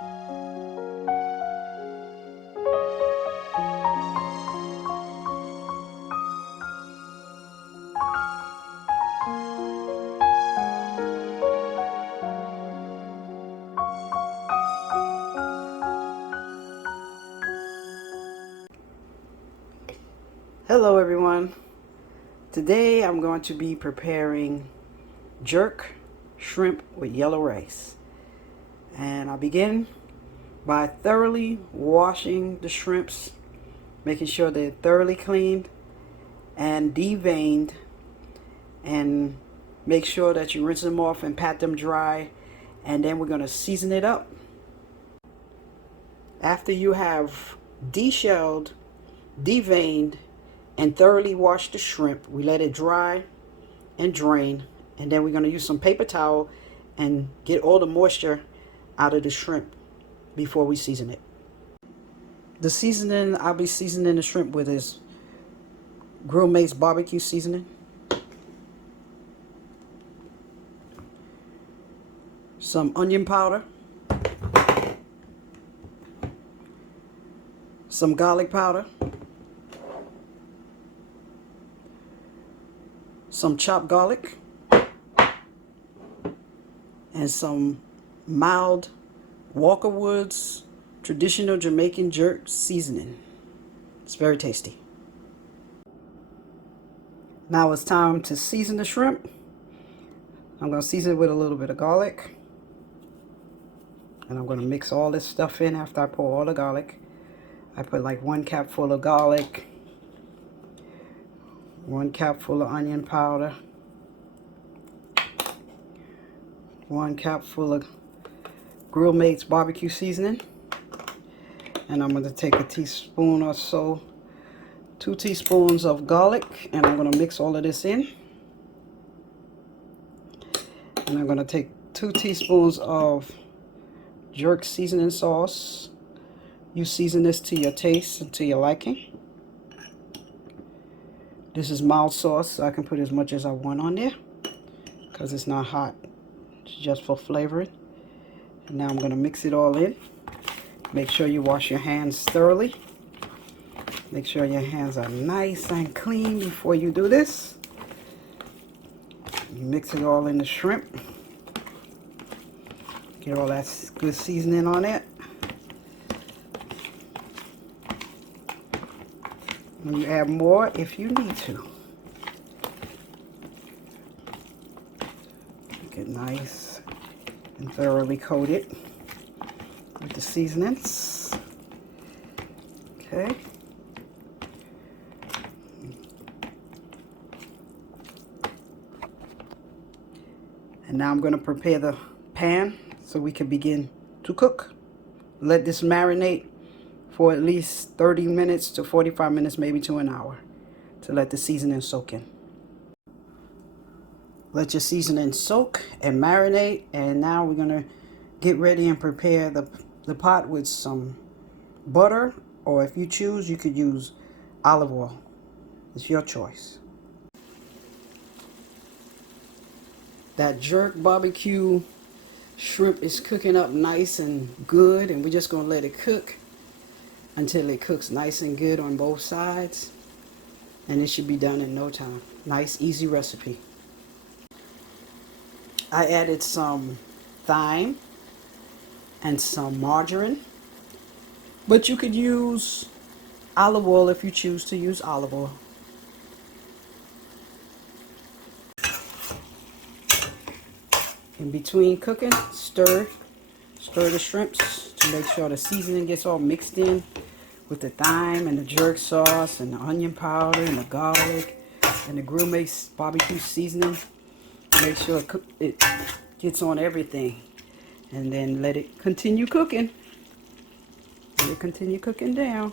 Hello everyone. Today I'm going to be preparing jerk shrimp with yellow rice. And I'll begin by thoroughly washing the shrimps, making sure they're thoroughly cleaned and deveined, and make sure that you rinse them off and pat them dry, and then we're going to season it up. After you have deshelled, deveined, and thoroughly wash the shrimp, we let it dry and drain, and then we're going to use some paper towel and get all the moisture out of the shrimp before we season it. The seasoning I'll be seasoning the shrimp with is Grill Mates barbecue seasoning, some onion powder, some garlic powder, some chopped garlic, and some mild WALKERSWOOD traditional Jamaican jerk seasoning. It's very tasty. Now it's time to season the shrimp. I'm going to season it with a little bit of garlic. And I'm going to mix all this stuff in after I pour all the garlic. I put like 1 capful of garlic, 1 capful of onion powder, 1 capful of Grill Mates barbecue seasoning, and I'm going to take a teaspoon or so, 2 teaspoons of garlic, and I'm going to mix all of this in. And I'm going to take 2 teaspoons of jerk seasoning sauce. You season this to your taste and to your liking. This is mild sauce, so I can put as much as I want on there because it's not hot. It's just for flavoring. And now I'm going to mix it all in. Make sure you wash your hands thoroughly. Make sure your hands are nice and clean before you do this. You mix it all in the shrimp. Get all that good seasoning on it. And you add more if you need to. Make it nice and thoroughly coated with the seasonings. Okay. And now I'm going to prepare the pan so we can begin to cook. Let this marinate for at least 30 minutes to 45 minutes, maybe to an hour, to let the seasoning soak in. Let your seasoning soak and marinate, and now we're gonna get ready and prepare the pot with some butter, or if you choose, you could use olive oil. It's your choice. That jerk barbecue shrimp is cooking up nice and good, and we're just gonna let it cook until it cooks nice and good on both sides, and it should be done in no time. Nice, easy recipe. I added some thyme and some margarine, but you could use olive oil if you choose to use olive oil. In between cooking, stir the shrimps to make sure the seasoning gets all mixed in with the thyme and the jerk sauce and the onion powder and the garlic and the Grill Mates barbecue seasoning. Make sure it gets on everything, and then let it continue cooking. Let it continue cooking down.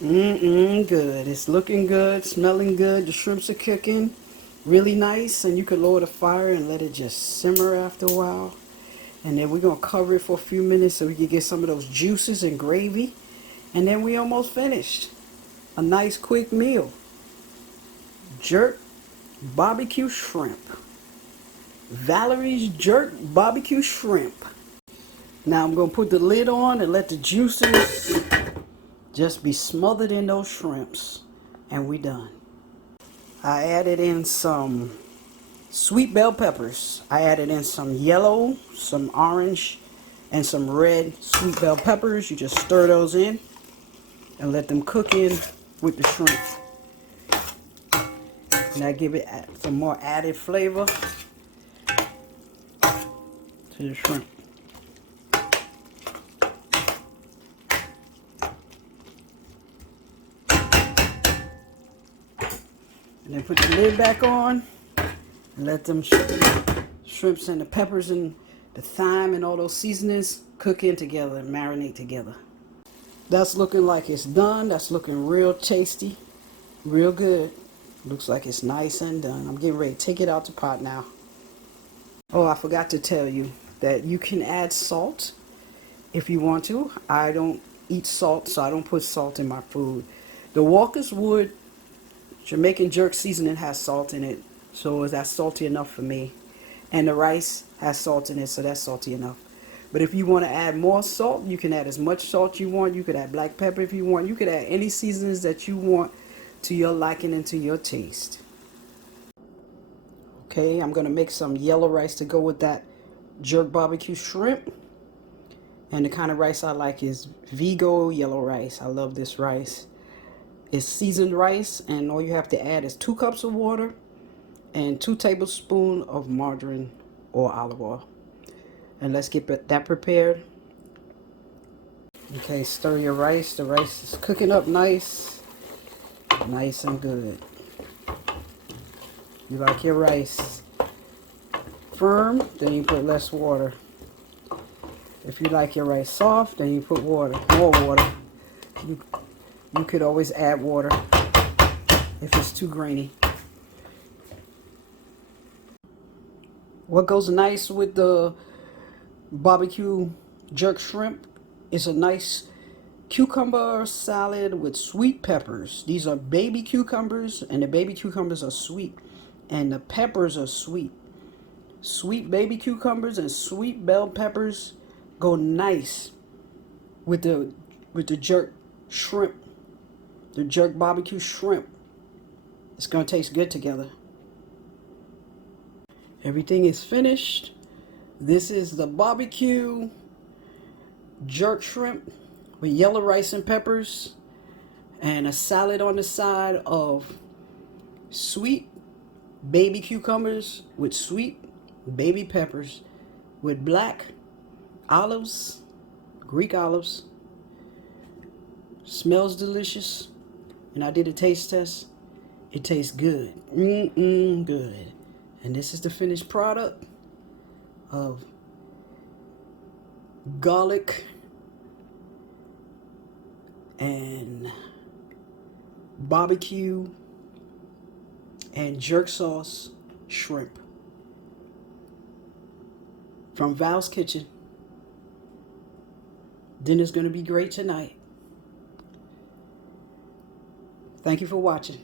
Good. It's looking good, smelling good. The shrimps are cooking really nice, and you can lower the fire and let it just simmer after a while. And then we're going to cover it for a few minutes so we can get some of those juices and gravy. And then we almost finished. A nice quick meal. jerk barbecue shrimp. Valerie's jerk barbecue shrimp. Now I'm going to put the lid on and let the juices just be smothered in those shrimps. And we done. I added in some sweet bell peppers. I added in some yellow, some orange, and some red sweet bell peppers. You just stir those in and let them cook in with the shrimp. And that give it some more added flavor to the shrimp. And then put the lid back on and let them shrimps and the peppers and the thyme and all those seasonings cook in together and marinate together. That's looking like it's done. That's looking real tasty, real good. Looks like it's nice and done. I'm getting ready to take it out the pot now. Oh, I forgot to tell you that you can add salt if you want to. I don't eat salt, so I don't put salt in my food. The WALKERSWOOD Jamaican jerk seasoning has salt in it, so that's salty enough for me. And the rice has salt in it, so that's salty enough. But if you want to add more salt, you can add as much salt you want. You could add black pepper if you want. You could add any seasonings that you want to your liking and to your taste. Okay, I'm going to make some yellow rice to go with that jerk barbecue shrimp. And the kind of rice I like is VIGO yellow rice. I love this rice. It's seasoned rice, and all you have to add is 2 cups of water and 2 tablespoons of margarine or olive oil. And let's get that prepared. Okay, stir your rice. The rice is cooking up nice and good. You like your rice firm, then you put less water. If you like your rice soft, then you put more water. You could always add water if it's too grainy. What goes nice with the barbecue jerk shrimp is a nice cucumber salad with sweet peppers. These are baby cucumbers, and the baby cucumbers are sweet, and the peppers are sweet. Sweet baby cucumbers and sweet bell peppers go nice with the jerk shrimp, the jerk barbecue shrimp. It's gonna taste good together. Everything is finished. This is the barbecue jerk shrimp with yellow rice and peppers, and a salad on the side of sweet baby cucumbers with sweet baby peppers with black olives, Greek olives. Smells delicious, and I did a taste test. It tastes good. Good. And this is the finished product of garlic and barbecue and jerk sauce shrimp from Val's Kitchen. Dinner's going to be great tonight. Thank you for watching.